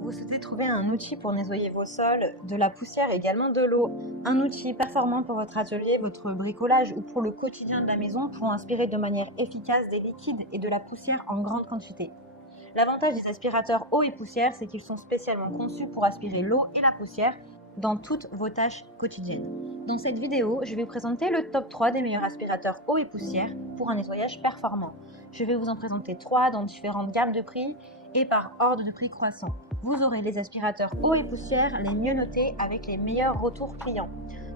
Vous souhaitez trouver un outil pour nettoyer vos sols, de la poussière et également de l'eau. Un outil performant pour votre atelier, votre bricolage ou pour le quotidien de la maison pour inspirer de manière efficace des liquides et de la poussière en grande quantité. L'avantage des aspirateurs eau et poussière, c'est qu'ils sont spécialement conçus pour aspirer l'eau et la poussière dans toutes vos tâches quotidiennes. Dans cette vidéo, je vais vous présenter le top 3 des meilleurs aspirateurs eau et poussière pour un nettoyage performant. Je vais vous en présenter 3 dans différentes gammes de prix et par ordre de prix croissant. Vous aurez les aspirateurs eau et poussière les mieux notés avec les meilleurs retours clients.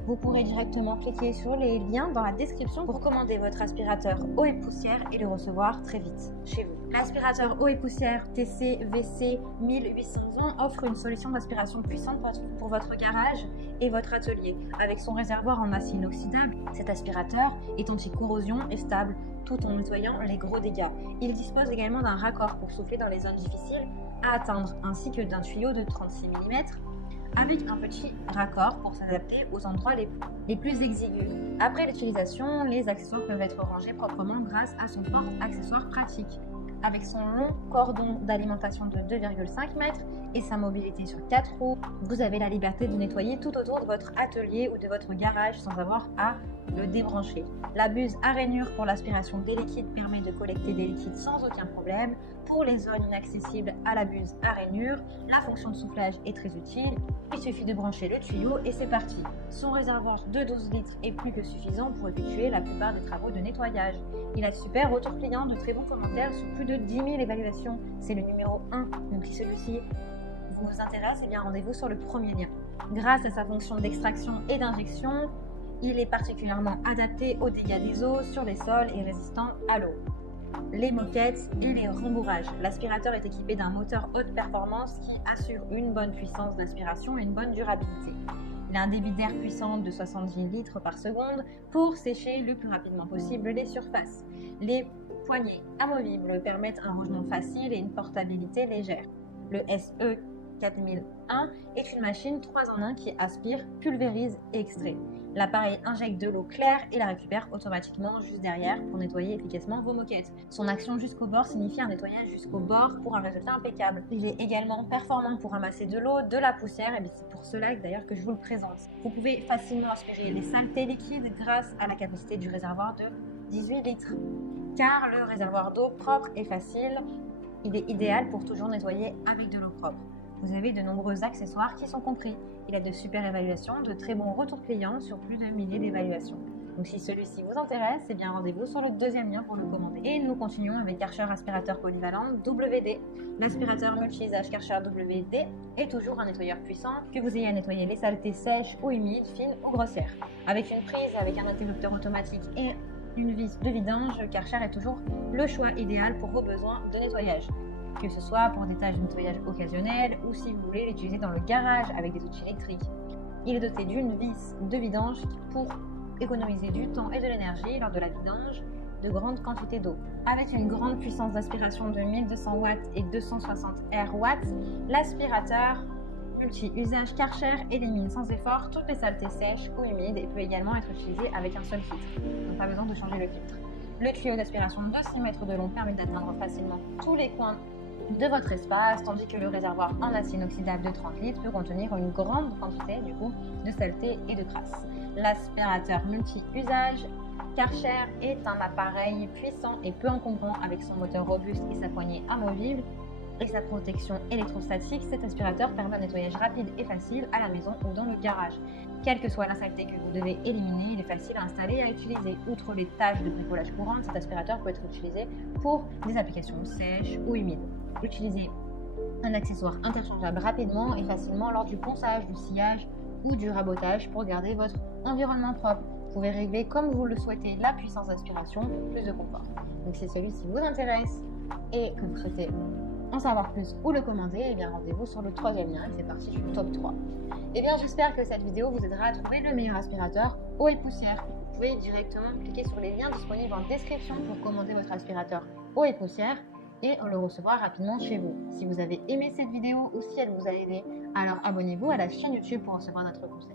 Vous pourrez directement cliquer sur les liens dans la description pour commander votre aspirateur eau et poussière et le recevoir très vite chez vous. L'aspirateur eau et poussière TC-VC 1820 offre une solution d'aspiration puissante pour votre garage et votre atelier. Avec son réservoir en acier inoxydable, cet aspirateur est anti-corrosion et stable tout en nettoyant les gros dégâts. Il dispose également d'un raccord pour souffler dans les zones difficiles à atteindre ainsi que d'un tuyau de 36 mm avec un petit raccord pour s'adapter aux endroits les plus exigus. Après l'utilisation, les accessoires peuvent être rangés proprement grâce à son porte-accessoires pratique. Avec son long cordon d'alimentation de 2,5 mètres et sa mobilité sur 4 roues, vous avez la liberté de nettoyer tout autour de votre atelier ou de votre garage sans avoir à le débrancher. La buse à rainure pour l'aspiration des liquides permet de collecter des liquides sans aucun problème. Pour les zones inaccessibles à la buse à rainure, la fonction de soufflage est très utile. Il suffit de brancher le tuyau et c'est parti. Son réservoir de 12 litres est plus que suffisant pour effectuer la plupart des travaux de nettoyage. Il a de super retours clients, de très bons commentaires sur plus de 10 000 évaluations. C'est le numéro 1, donc si celui-ci vous intéresse, eh bien rendez-vous sur le premier lien. Grâce à sa fonction d'extraction et d'injection, il est particulièrement adapté aux dégâts des eaux sur les sols et résistant à l'eau. Les moquettes et les rembourrages. L'aspirateur est équipé d'un moteur haute performance qui assure une bonne puissance d'aspiration et une bonne durabilité. Il a un débit d'air puissant de 70 litres par seconde pour sécher le plus rapidement possible les surfaces. Les poignées amovibles permettent un rangement facile et une portabilité légère. Le SE 4001 est une machine 3 en 1 qui aspire, pulvérise et extrait. L'appareil injecte de l'eau claire et la récupère automatiquement juste derrière pour nettoyer efficacement vos moquettes. Son action jusqu'au bord signifie un nettoyage jusqu'au bord pour un résultat impeccable. Il est également performant pour ramasser de l'eau, de la poussière, et c'est pour cela d'ailleurs que je vous le présente. Vous pouvez facilement aspirer les saletés liquides grâce à la capacité du réservoir de 18 litres. Car le réservoir d'eau propre et facile, il est idéal pour toujours nettoyer avec de l'eau propre. Vous avez de nombreux accessoires qui sont compris. Il a de super évaluations, de très bons retours clients sur plus d'un millier d'évaluations. Donc si celui-ci vous intéresse, eh bien rendez-vous sur le deuxième lien pour le commander. Et nous continuons avec Karcher aspirateur polyvalent WD. L'aspirateur multi-usage Karcher WD est toujours un nettoyeur puissant, que vous ayez à nettoyer les saletés sèches ou humides, fines ou grossières. Avec une prise, avec un interrupteur automatique et une vis de vidange, Karcher est toujours le choix idéal pour vos besoins de nettoyage. Que ce soit pour des tâches de nettoyage occasionnelles ou si vous voulez l'utiliser dans le garage avec des outils électriques. Il est doté d'une vis de vidange pour économiser du temps et de l'énergie lors de la vidange de grandes quantités d'eau. Avec une grande puissance d'aspiration de 1200 watts et 260 RW, l'aspirateur multi-usage Karcher élimine sans effort toutes les saletés sèches ou humides et peut également être utilisé avec un seul filtre. Donc pas besoin de changer le filtre. Le tuyau d'aspiration de 6 mètres de long permet d'atteindre facilement tous les coins de votre espace, tandis que le réservoir en acier inoxydable de 30 litres peut contenir une grande quantité de saleté et de crasse. L'aspirateur multi-usage Karcher est un appareil puissant et peu encombrant avec son moteur robuste et sa poignée amovible et sa protection électrostatique. Cet aspirateur permet un nettoyage rapide et facile à la maison ou dans le garage. Quelle que soit la saleté que vous devez éliminer, il est facile à installer et à utiliser. Outre les tâches de bricolage courantes, cet aspirateur peut être utilisé pour des applications sèches ou humides. Utilisez un accessoire interchangeable rapidement et facilement lors du ponçage, du sciage ou du rabotage pour garder votre environnement propre. Vous pouvez régler comme vous le souhaitez la puissance d'aspiration pour plus de confort. Donc si celui-ci vous intéresse et que vous souhaitez en savoir plus ou le commander, eh bien rendez-vous sur le troisième lien et c'est parti du top 3. Eh bien j'espère que cette vidéo vous aidera à trouver le meilleur aspirateur eau et poussière. Vous pouvez directement cliquer sur les liens disponibles en description pour commander votre aspirateur eau et poussière et le recevoir rapidement chez vous. Si vous avez aimé cette vidéo ou si elle vous a aidé, alors abonnez-vous à la chaîne YouTube pour recevoir notre conseil.